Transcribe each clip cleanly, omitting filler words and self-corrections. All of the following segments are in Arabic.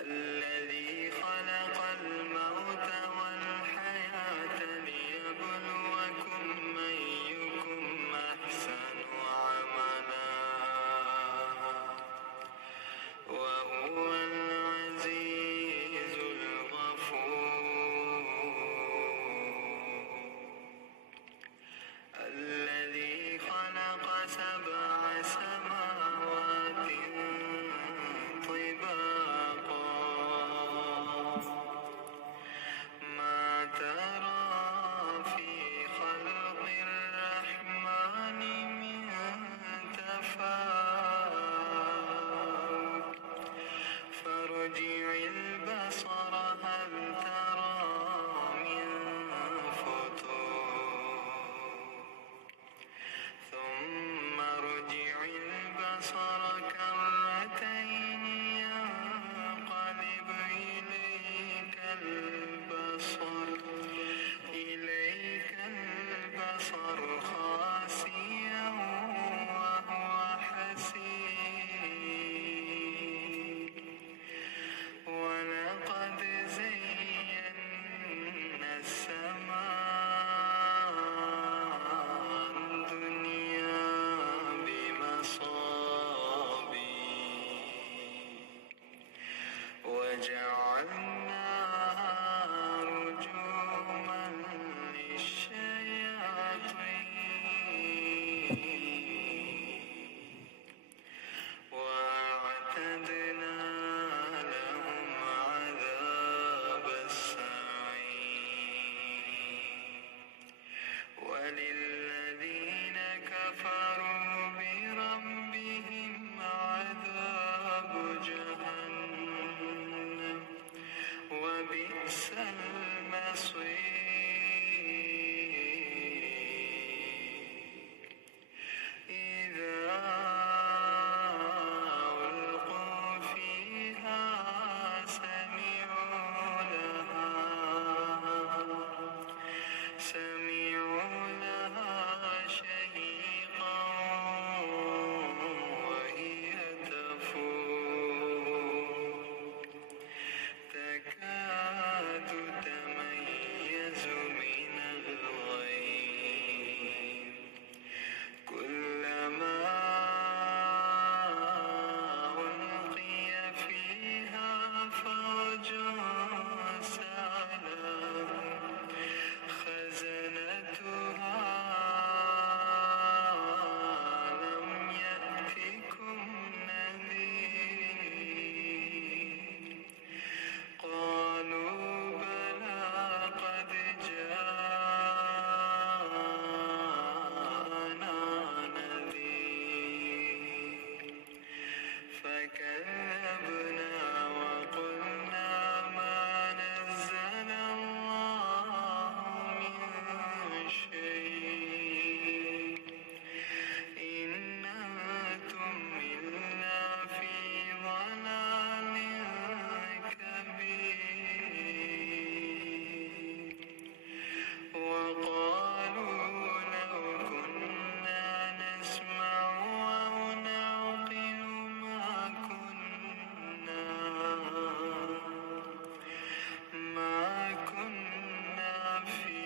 الذي خلق الموت والحياة ليبلوكم أيكم أحسن عملا وهو العزيز الغفور الذي خلق سبع سماوات طباقا ما ترى في خلق الرحمن من تفاوت فارجع البصر هل ترى من فطور ثم ارجع البصر كرتين ينقلب إليك البصر خاسئا وهو حسير ولقد زينا السماء الدنيا بمصابيح وجعلناها رجوما للشياطين وأعتدنا لهم عذاب السعير وللذين كفروا بربهم عذاب جهنم وبئس المصير إذا ألقوا فيها سمعوا لها شهيقا وهي تفور تكاد تميز من الغيظ كلما ألقي فيها فوج سألهم خزنتها ألم يأتكم نذير قالوا بلى قد جاءنا نذير فكذبنا وقلنا ما نزل الله من شيء إن أنتم إلا في ضلال كبير وقالوا لو كنا نسمع أو نعقل ما كنا في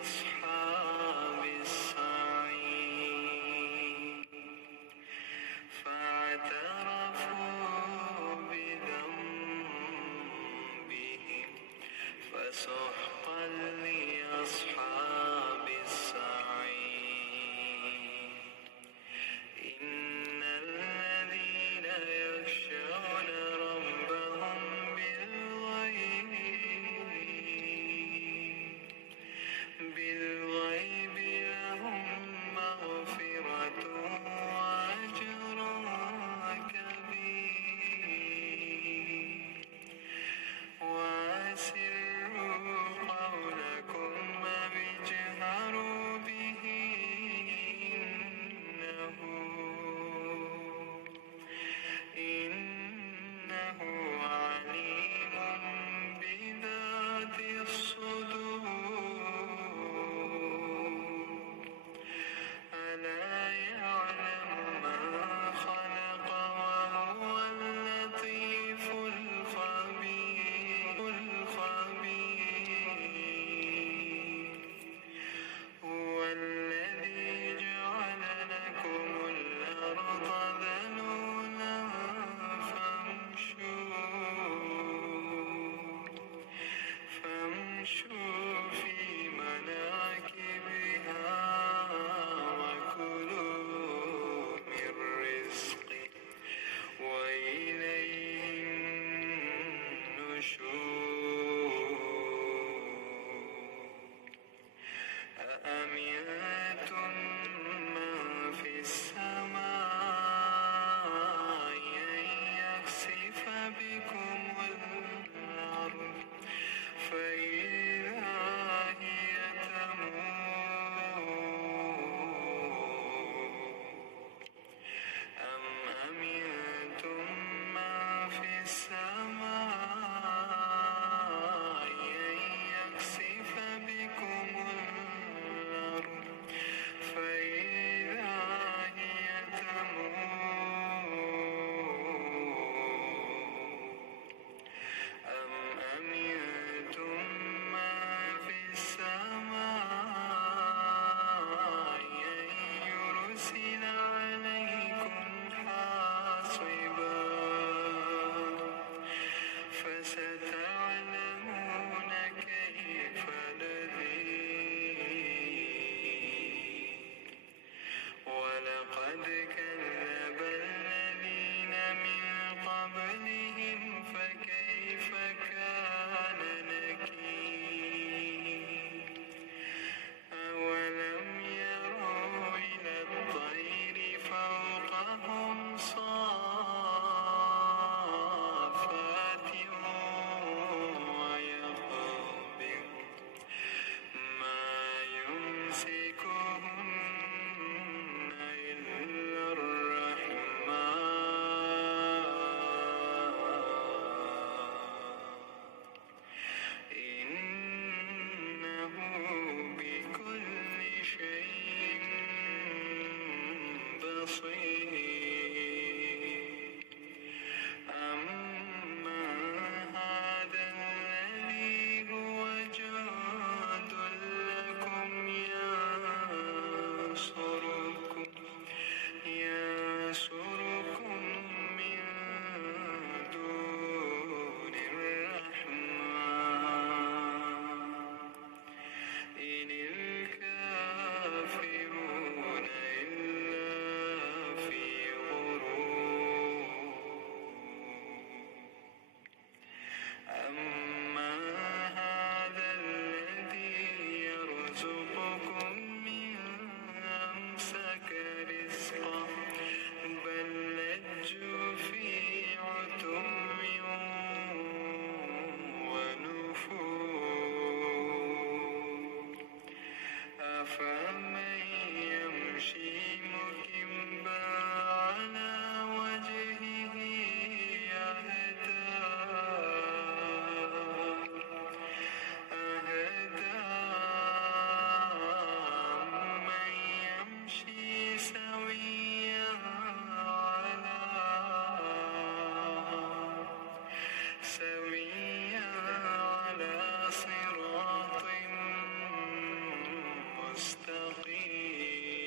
أصحاب السعير فاعترفوا بذنبهم فسحقا لأصحاب السعير إن الذين يخشون ربهم بالغيب لهم مغفرة وأجر كبير وأسروا قولكم أأمنتم من في السماء أن يخسف بكم الأرض فإذا هي تمور أم أمنتم من في السماء أن يخسف بكم الأرض فإذا هي تمور أم أمنتم من في السماء أن يرسل عليكم حاصبا فستعلمون كيف نذير ولقد كذب الذين من قبلهم فكيف كان نكير أولم يروا إلى الطير فوقهم صافات ويقبض ما يمسكهن إلا الرحمن إنه بكل شيء بصير أما هذا الذي هو جند لكم ينصركم من دون الرحمن إن الكافرون إلا في غرور أما هذا الذي يرزقكم من أمسك رزقه بل لجوا في عتو ونفور أفمن يمشي مكبا على وجهه أهدى أمن يمشي سويا على صراط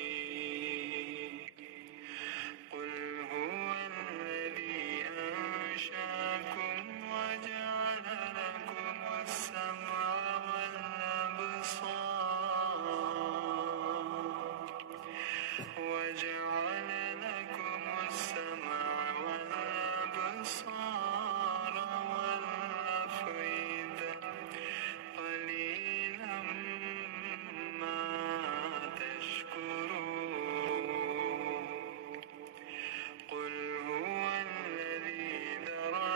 مستقيم قل هو الذي أنشأكم وجعل لكم السمع والأبصار والأفئدة قليلا ما تشكرون قل هو الذي ذرأكم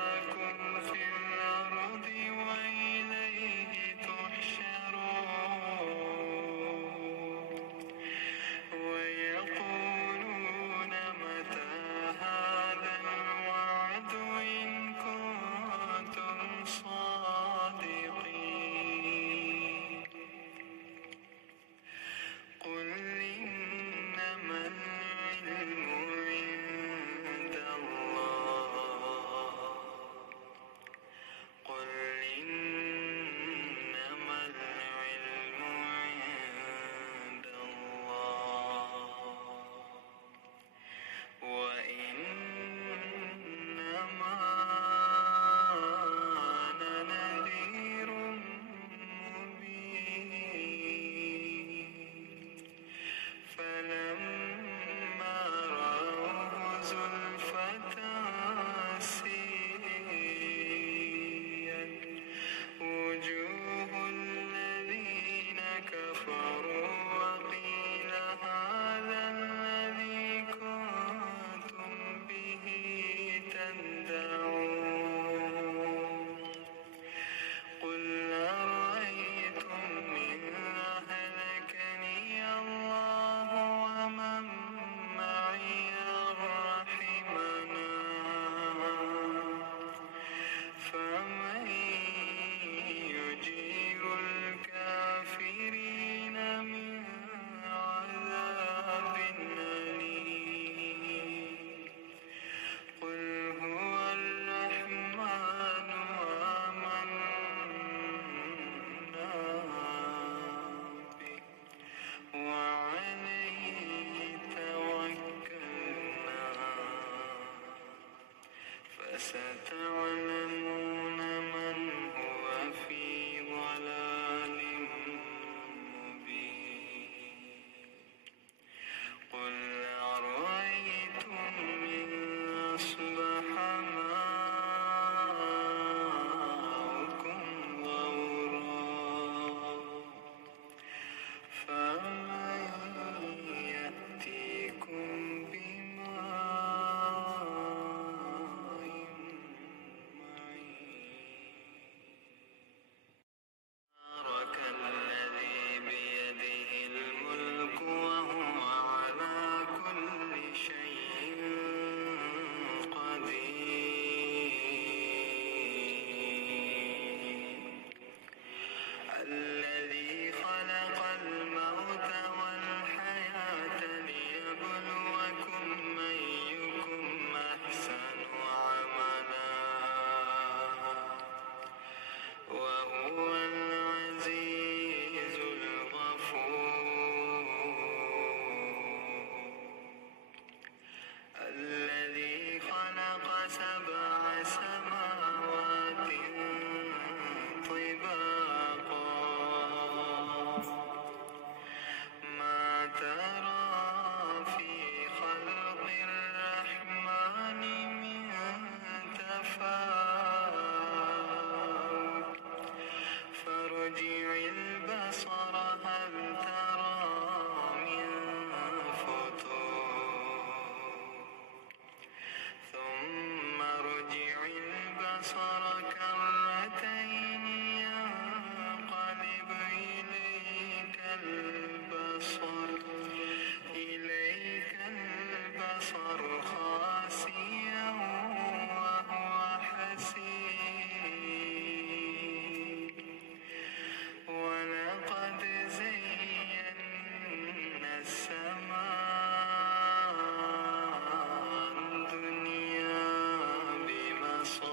فستعلمون من هو في ضلال مبين قل أرأيتم إن أصبح ماؤكم غورا فمن يأتيكم بماء بارك الذي بيده الملك وهو على كل شيء قدير الذي خلق الموت والحياة ليبلوكم أيكم أحسن عملا وهو العزيز الغفور الذي خلق سبع سماوات طباقا ما ترى في خلق الرحمن من تفاوت فارجع البصر هل ترى من فطور ثم ارجع البصر كرتين ينقلب إليك البصر خاسئا وهو حسير ولقد زينا السماء الدنيا بمصابيح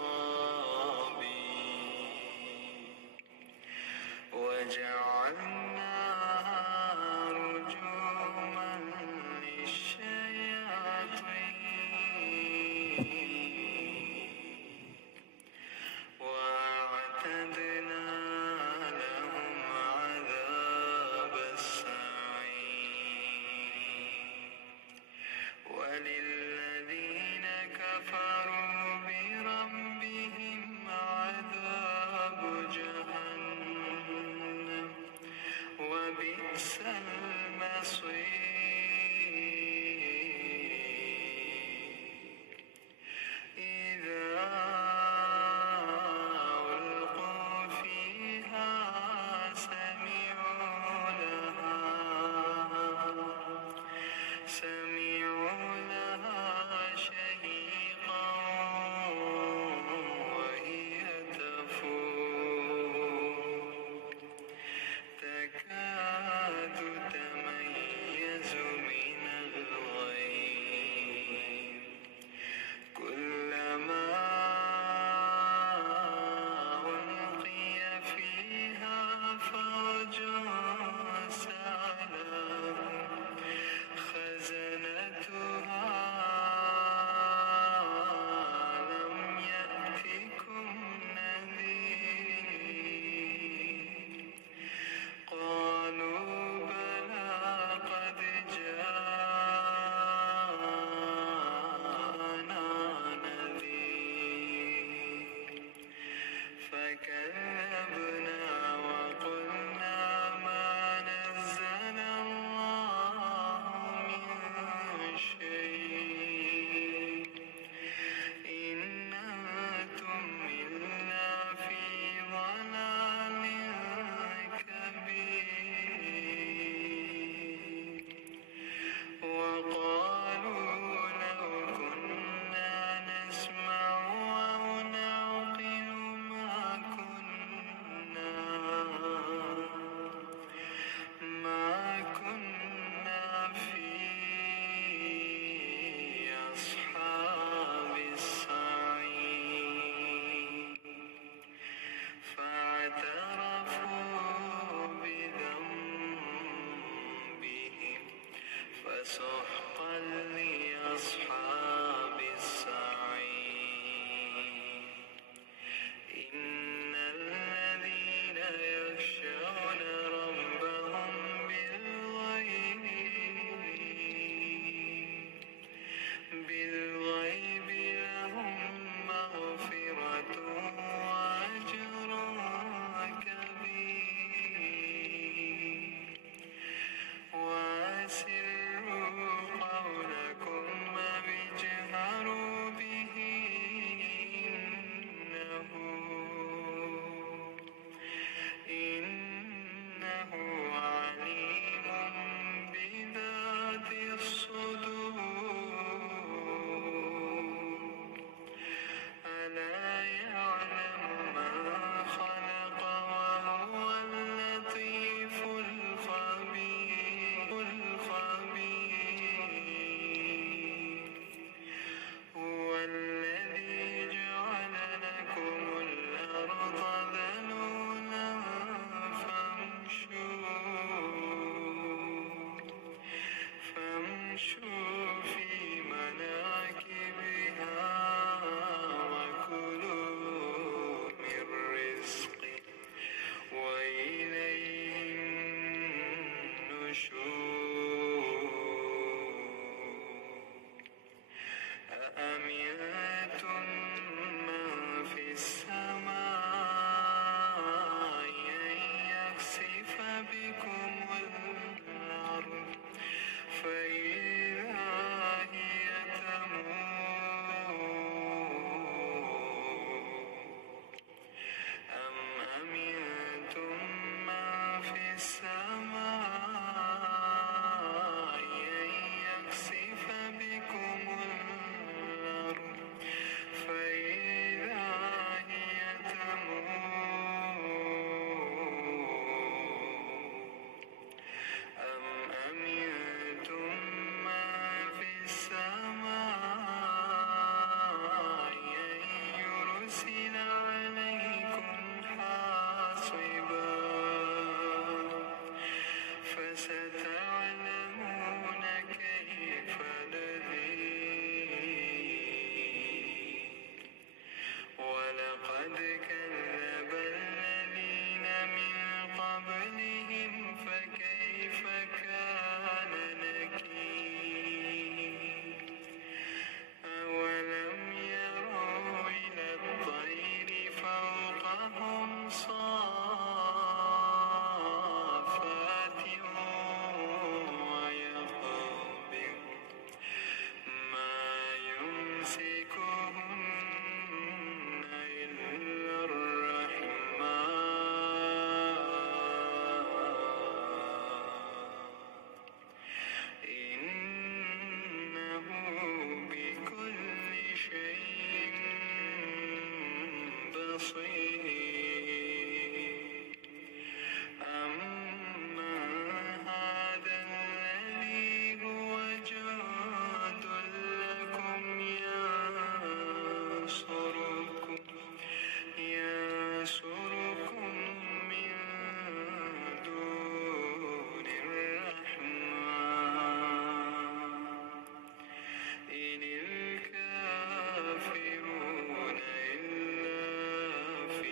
وجعلناها رجوما للشياطين وأعتدنا لهم عذاب السعير وللذين كفروا بربهم عذاب جهنم وبئس المصير إذا ألقوا فيها سمعوا لها شهيقا وهي تفور تكاد تميز من الغيظ كلما ألقي فيها فوج سألهم خزنتها ألم يأتكم نذير قالوا بلى قد جاءنا نذير فكذبنا وقلنا ما نزل الله من شيء إن أنتم إلا في ضلال كبير وقالوا لو كنا نسمع أو نعقل ما كنا في أصحاب السعير فاعترفوا بذنبهم فسحقا لأصحاب السعير يرسل عليكم حاصبا فستعلمون كيف نذير ولقد كذب الذين من قبلهم فكيف كان نكير أولم يروا إلى الطير فوقهم صافات ويقبض ما يمسكهن إلا الرحمن إنه بكل شيء بصير أما هذا الذي هو جند لكم ينصركم من دون الرحمن إن الكافرون إلا في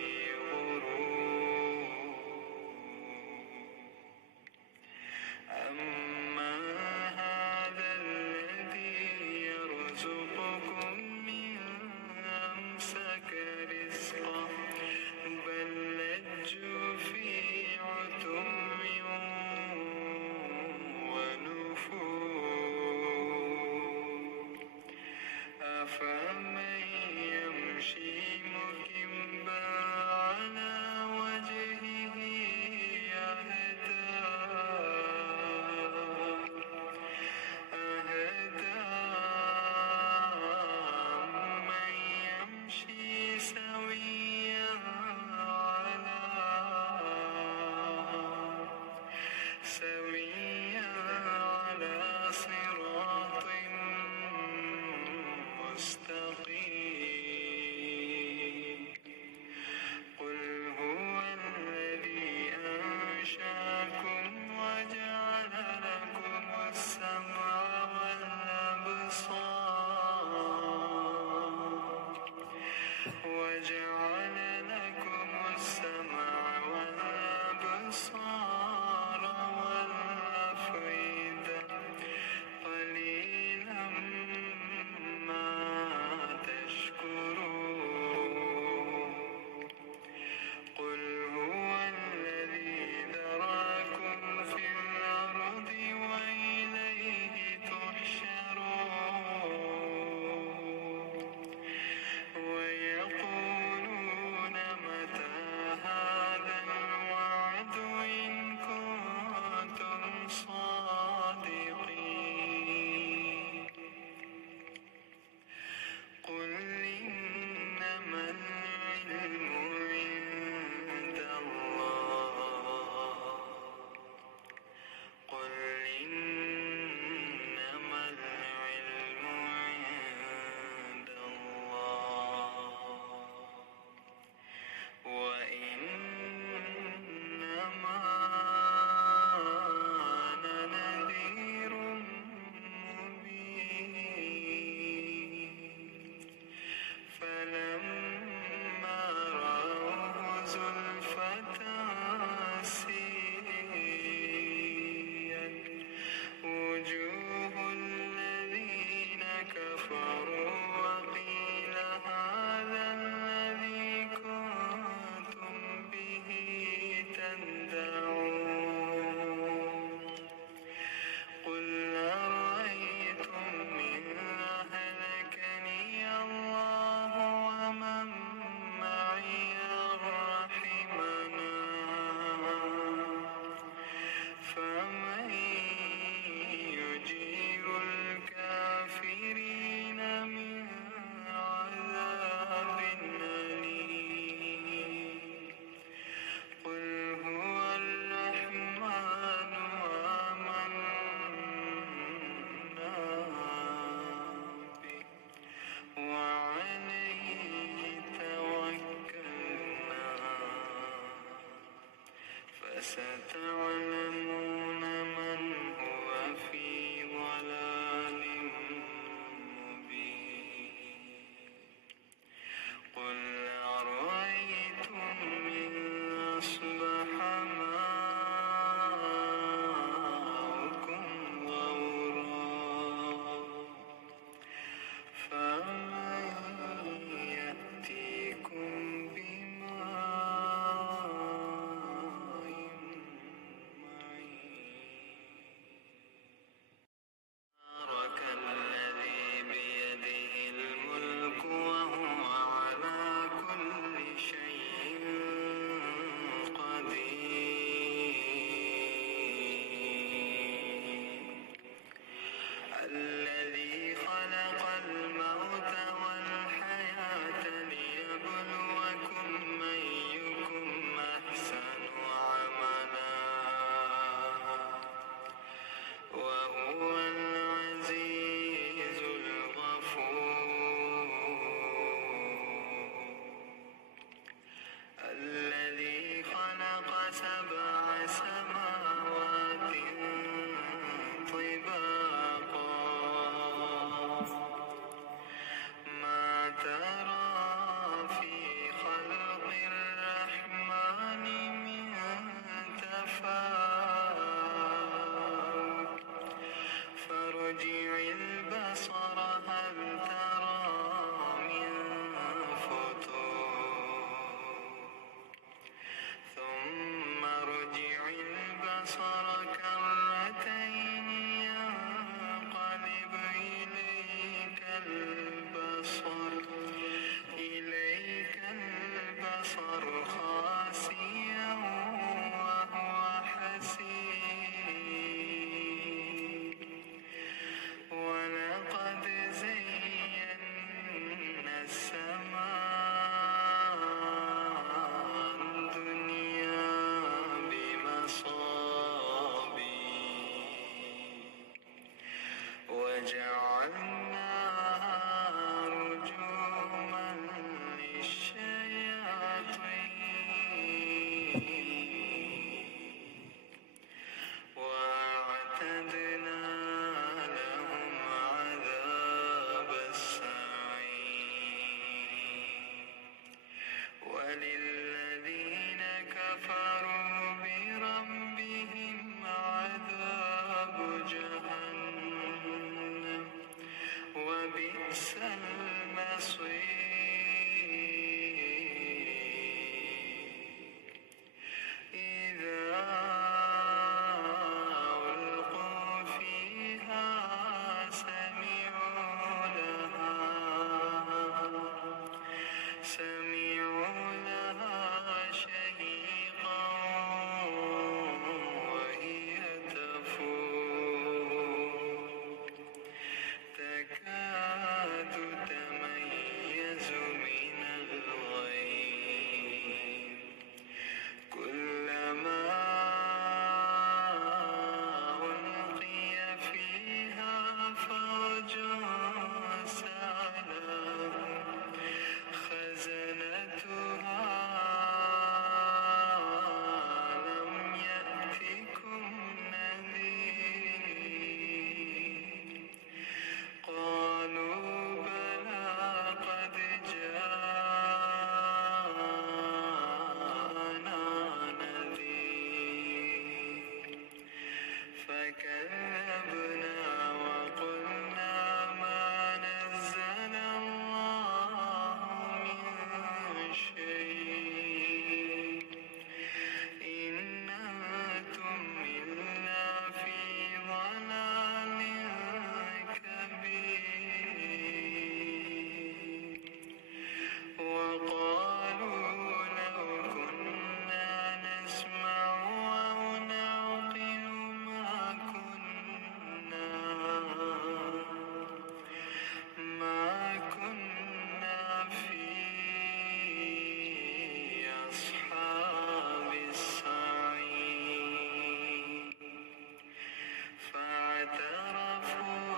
فستعلمون من هو في ضلال مبين قل أرأيتم إن أصبح ماؤكم غورا فمن يأتيكم بماء بارك الذي بيده الملك وهو على كل شيء قدير الذي خلق الموت والحياة ليبلوكم أيكم أحسن عملا وهو العزيز الغفور الذي خلق سبع سماوات طباقا ما ترى في خلق الرحمن من تفاوت فارجع البصر هل ترى من فطور ثم ارجع البصر كرتين ينقلب إليك البصر خاسئا وهو حسير ولقد زينا السماء الدنيا بمصابيح وجعلناها رجوما للشياطين وأعتدنا لهم عذاب السعير وللذين كفروا بربهم عذاب جهنم وبئس المصير إذا ألقوا فيها سمعوا لها شهيقا وهي تفور تكاد تميز من الغيظ كلما ألقي فيها فوج سألهم خزنتها ألم يأتكم نذير قالوا بلى قد جاءنا نذير فكذبنا وقلنا ما نزل الله من شيء إن أنتم إلا في ضلال كبير وقالوا لو كنا نسمع أو نعقل ما كنا في أصحاب السعير فاعترفوا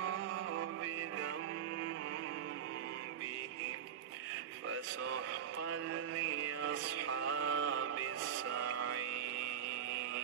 بذنبهم فسحقا لأصحاب السعير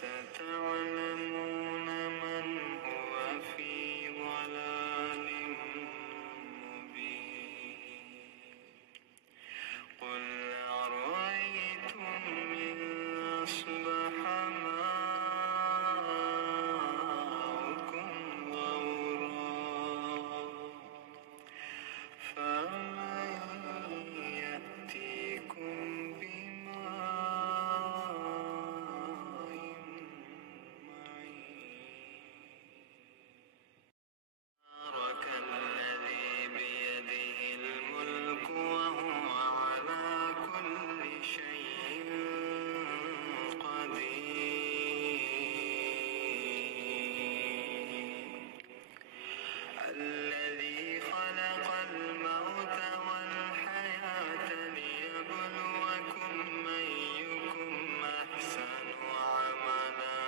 فستعلمون من هو في ضلال مبين قل أرأيتم إن أصبح ماؤكم غورا فمن يأتيكم بماء تبارك الذي بيده الملك وهو على كل شيء قدير الذي خلق الموت والحياة ليبلوكم أيكم أحسن عملا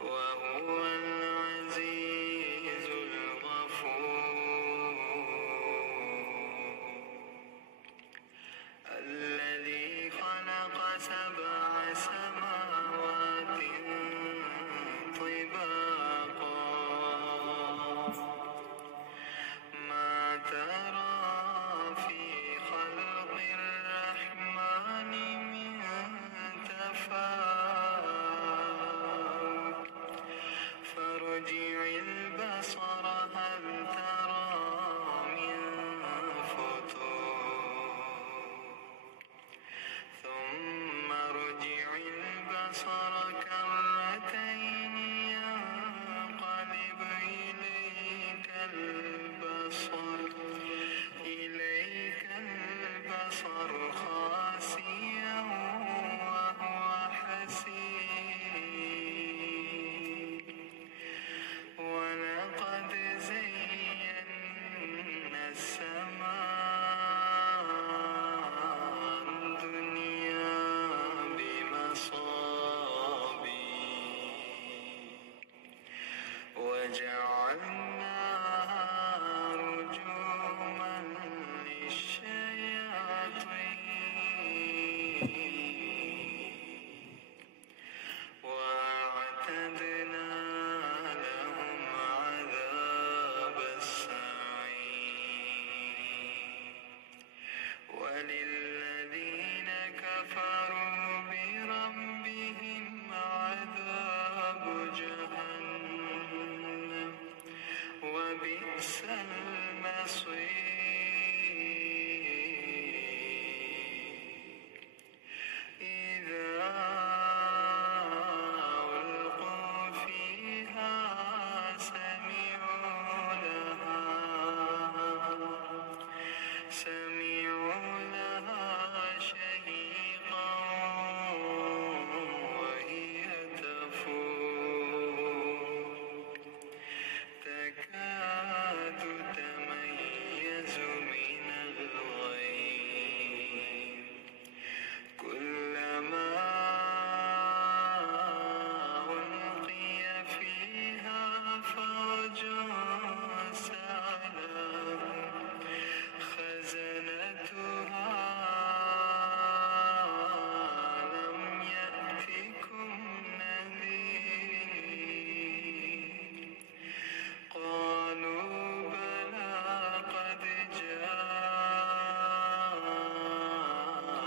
وهو العزيز الغفور الذي خلق سبع سماوات طباقا ما ترى في خلق الرحمن من تفاوت فارجع البصر هل ترى من فطور ثم ارجع البصر كرتين ينقلب إليك البصر خاسئا وهو حسير ولقد زينا السماء الدنيا بمصابيح وجعلناها رجوما للشياطين وأعتدنا لهم عذاب السعير وللذين كفروا بربهم عذاب جهنم وبئس المصير إذا ألقوا فيها سمعوا لها شهيقا وهي تفور تكاد تميز من الغيظ كلما ألقي فيها فوج سألهم خزنتها ألم يأتكم نذير قالوا بلى قد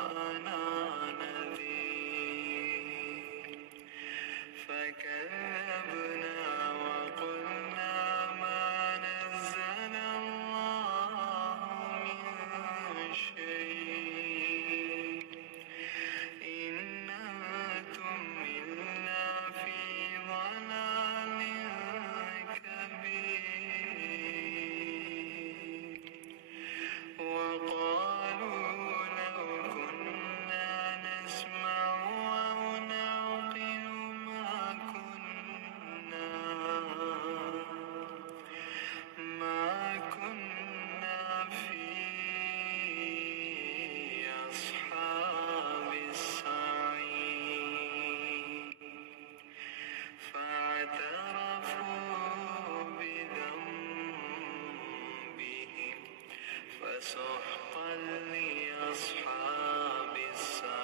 جاءنا نذير فكذبنا وقلنا ما نزل الله من شيء إن أنتم إلا في ضلال كبير وقالوا لو كنا نسمع أو نعقل ما كنا في أصحاب السعير فاعترفوا بذنبهم فسحقا لأصحاب السعير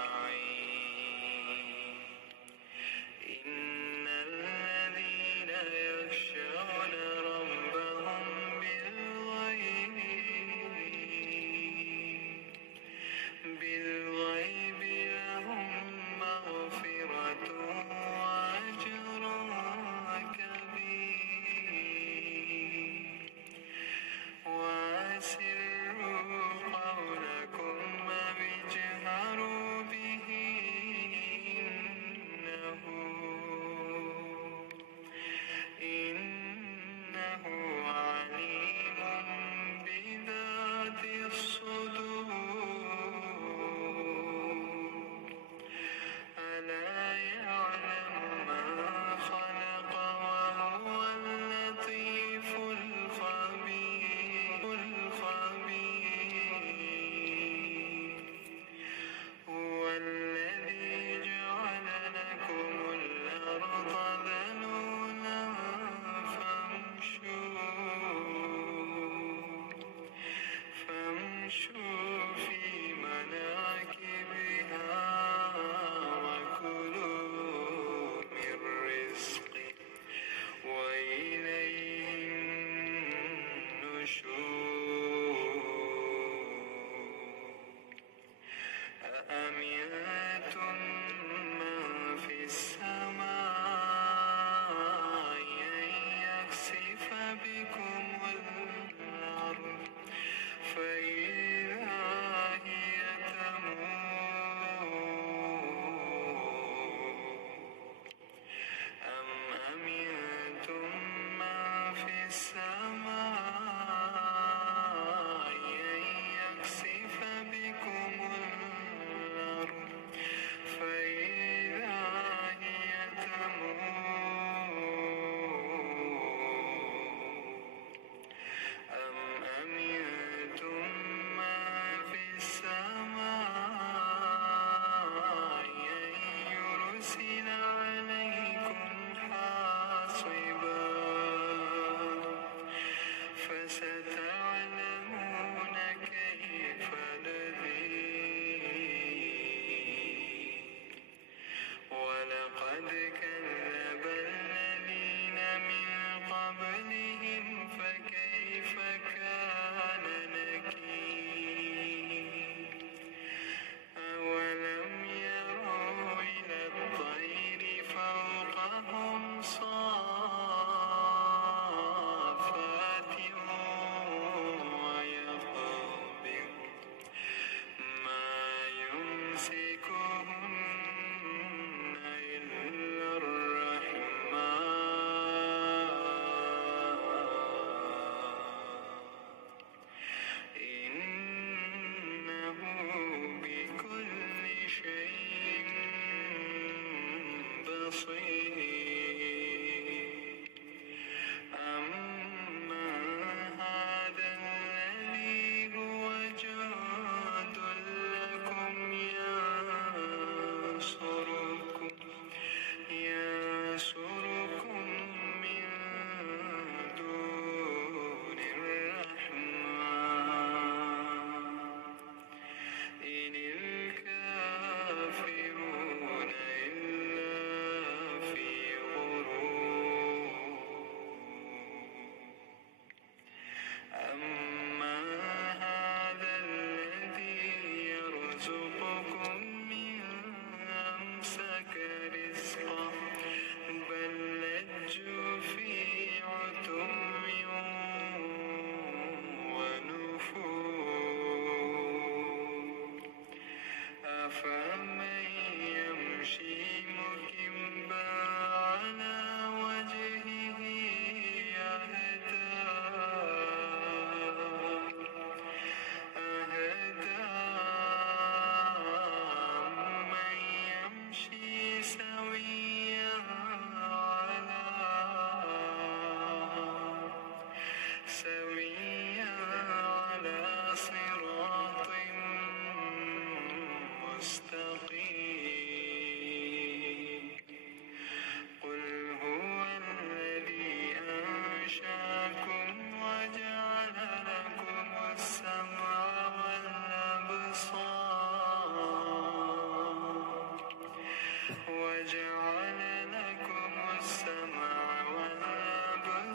أأمنتم من في السماء أن يخسف بكم الأرض فإذا هي تمور أم أمنتم من في السماء أن يخسف بكم الأرض فإذا هي تمور أم أمنتم من في السماء أن يرسل عليكم حاصبا فستعلمون كيف نذير ولقد كذب الذين من قبلهم فكيف كان نكير أولم يروا إلى الطير فوقهم صافات ويقبض ما يمسكهن إلا الرحمن إنه بكل شيء بصير أما هذا الذي هو جند لكم ينصركم من دون الرحمن إن الكافرون إلا في غرور أما هذا الذي يرزقكم من أمسك رزقه بل لجوا في عتو ونفور أفمن يمشي مكبا على وجهه أهدى أمن يمشي سويا على صراط مستقيم قل هو الذي أنشأكم وجعل لكم السمع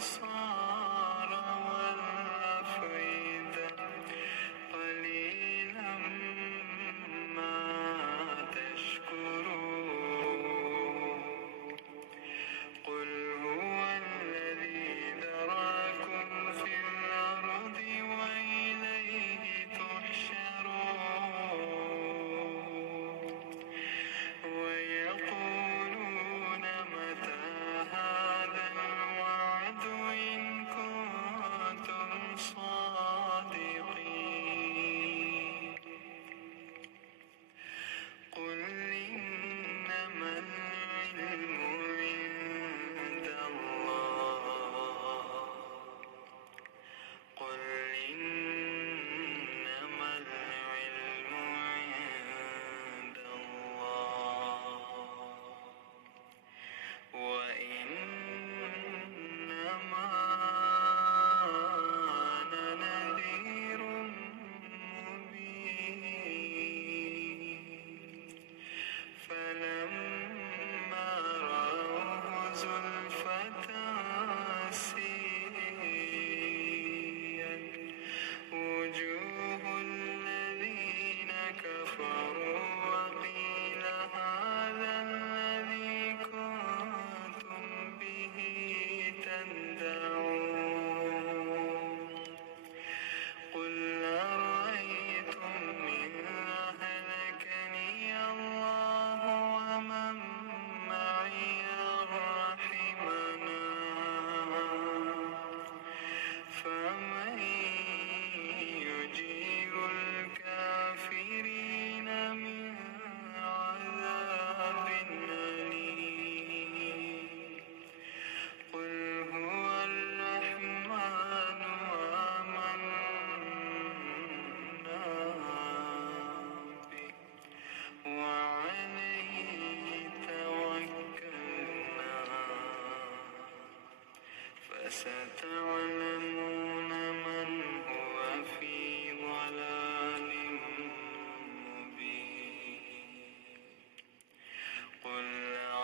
والأبصار والأفئدة قليلا ما تشكرون قل هو الذي ذراكم في الأرض فستعلمون من هو في ضلال مبين قل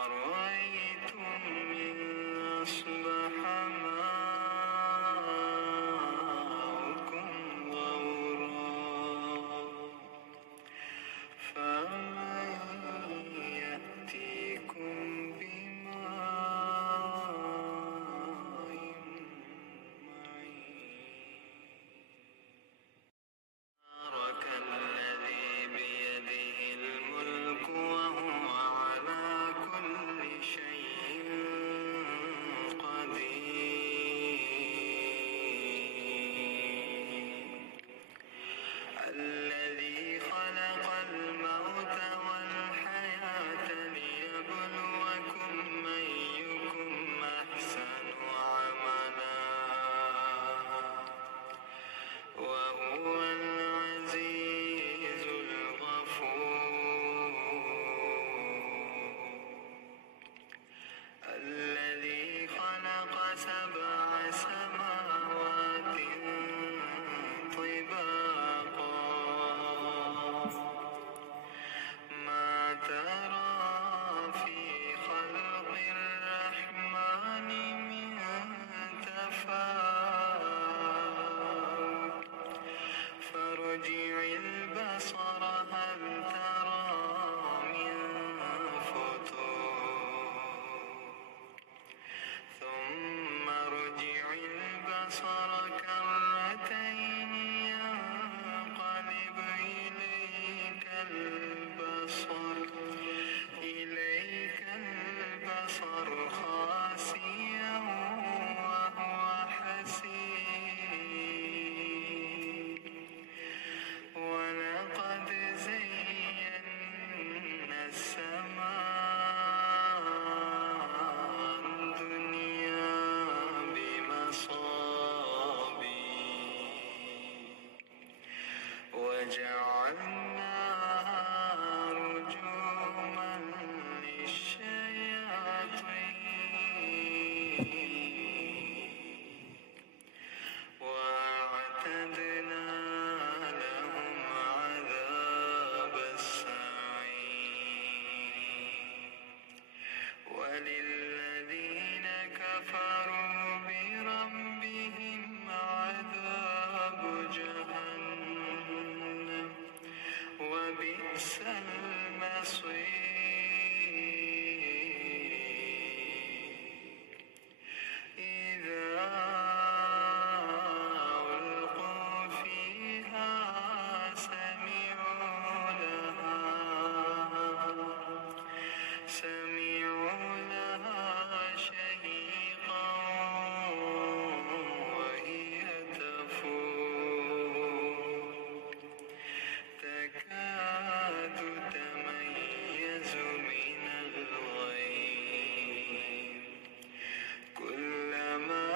أرأيتم إن أصبح ماؤكم غورا فمن يأتيكم بماء بارك الذي بيده الملك وهو على كل شيء قدير الذي خلق الموت والحياة ليبلوكم أيكم أحسن عملا وهو العزيز الغفور الذي خلق سبع سماوات طباقا ما ترى في خلق الرحمن من تفاوت فارجع البصر هل ترى من فطور ثم ارجع البصر كرتين ينقلب إليك البصر خاسئا وهو حسير ولقد زينا السماء الدنيا بمصابيح وجعلناها رجوما للشياطين وأعتدنا لهم عذاب السعير وللذين كفروا بربهم عذاب جهنم وبئس المصير إذا ألقوا فيها سمعوا لها شهيقا وهي تفور تكاد تميز من الغيظ كلما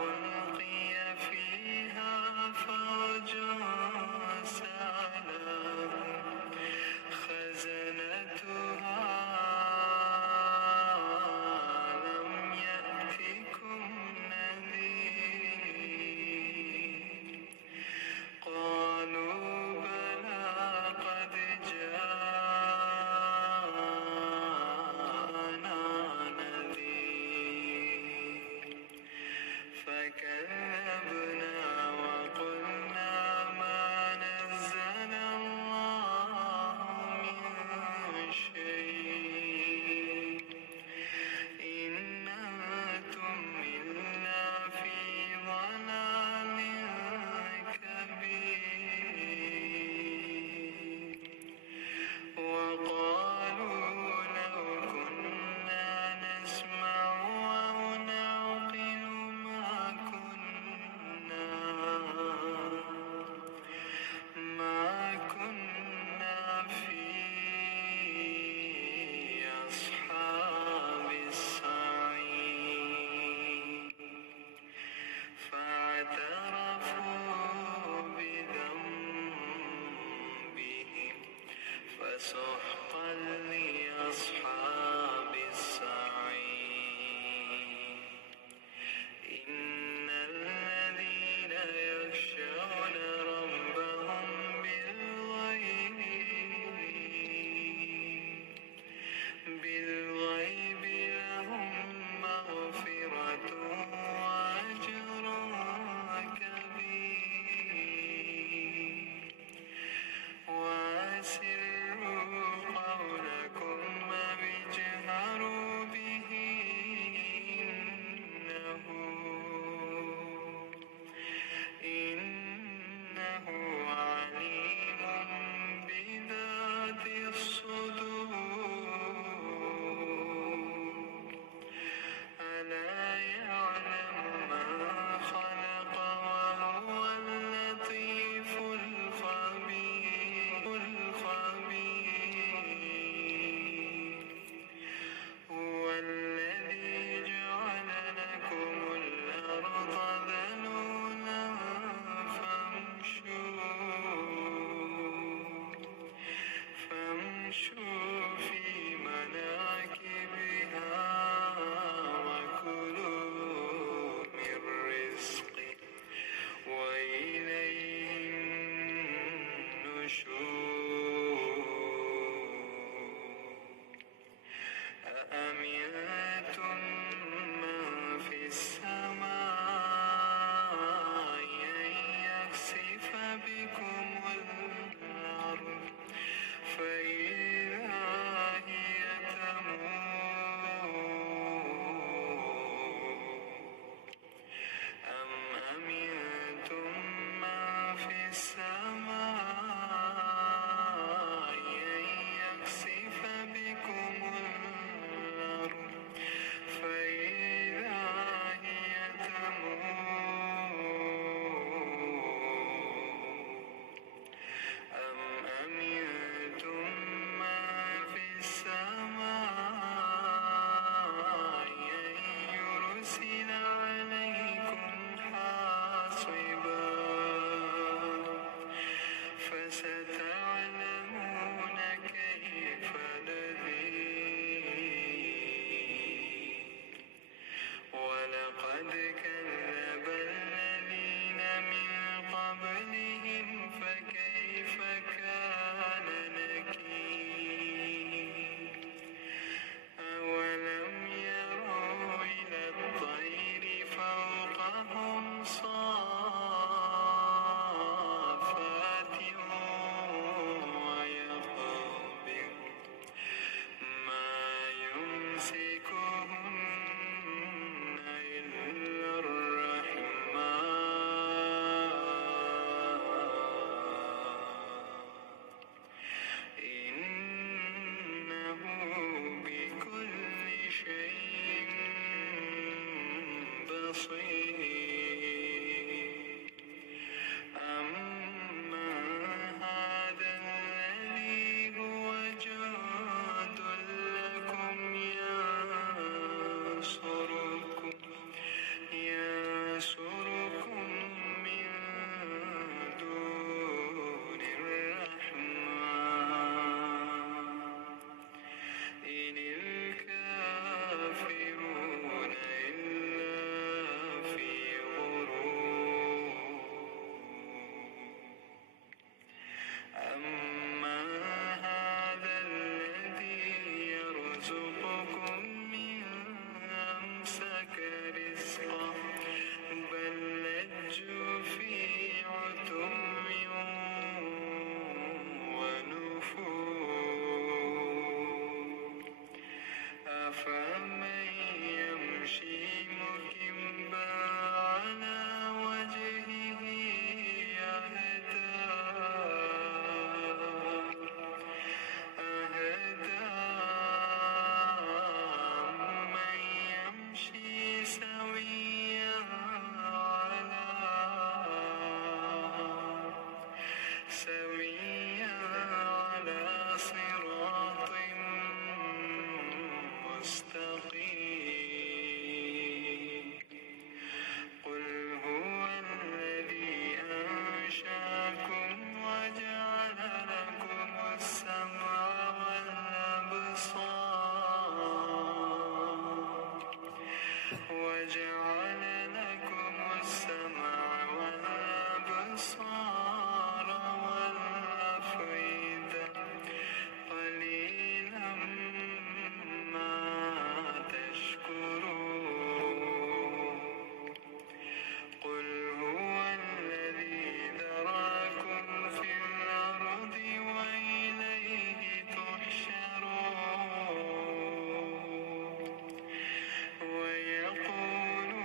ألقي فيها فوج سألهم خزنتها ألم يأتكم نذير قالوا بلى قد جاءنا نذير فكذبنا وقلنا ما نزل الله من شيء إن أنتم إلا في ضلال كبير وقالوا لو كنا نسمع أو نعقل ما كنا في أصحاب السعير فاعترفوا بذنبهم فسحقا لأصحاب السعير يرسل عليكم حاصبا فستعلمون كيف نذير ولقد كذب الذين من قبلهم فكيف كان نكير أولم يروا إلى الطير فوقهم صافات ويقبض ما يمسكهن إلا الرحمن إنه بكل شيء بصير أما هذا الذي هو جند لكم ينصركم من دون الرحمن إن الكافرون إلا في غرور أما هذا الذي يرزقكم من أمسك رزقه بل لجوا في عتو ونفور أفمن يمشي مكبا على وجهه أهدى أمن يمشي سويا على صراط مستقيم قل هو الذي أنشأكم وجعل لكم السمع والأبصار والأفئدة قليلا ما تشكرون قل هو الذي ذراكم في الأرض وإليه تحشرون ويقولون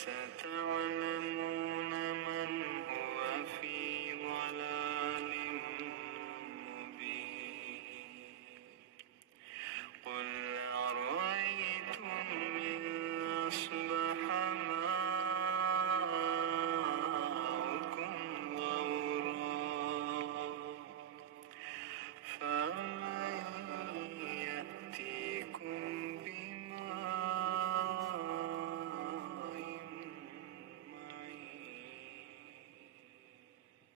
فستعلمون من هو في ضلال مبين قل أرأيتم إن